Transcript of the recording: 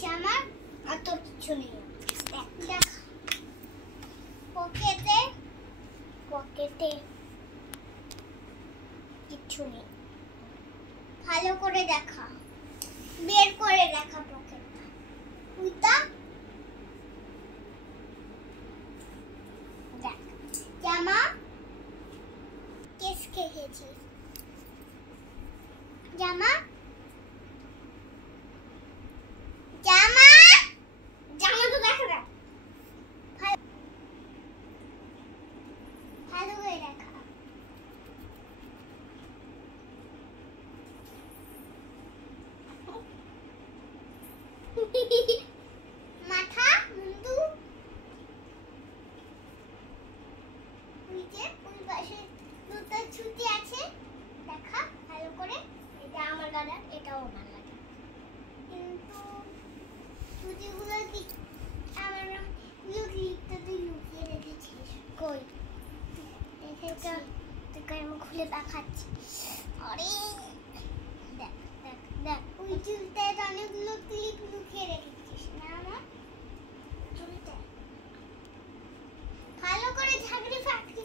আছে আমার, আর তোর কিছু নেই। দেখ পকেটে কিছু নেই, ভালো করে দেখা, বের করে দেখা পকেটটা। তুইটা দেখ, জামা কেস খেয়েছিস, জামা জামা জামা তো দেখা না, ভালো করে দেখা। মাথা মুন্ডু, ওই যে ওই পাশে দুটো ছুটি আছে, দেখা ভালো করে। এটা আমার গাড়া, এটাও আমার লাগা, কিন্তু ছুটিগুলো কি আমার তুই লুকিয়ে রেখেছিস? কই দেখেছি, তোকে আমি খুলে দেখাচ্ছি। আরে দেখ দেখ দেখ, ওই চুলটায় অনেকগুলো ক্লিপ লুকিয়ে রেখেছিস না আমার চুলটা, ভালো করে ঝাঁকড়ি ফাঁকড়ি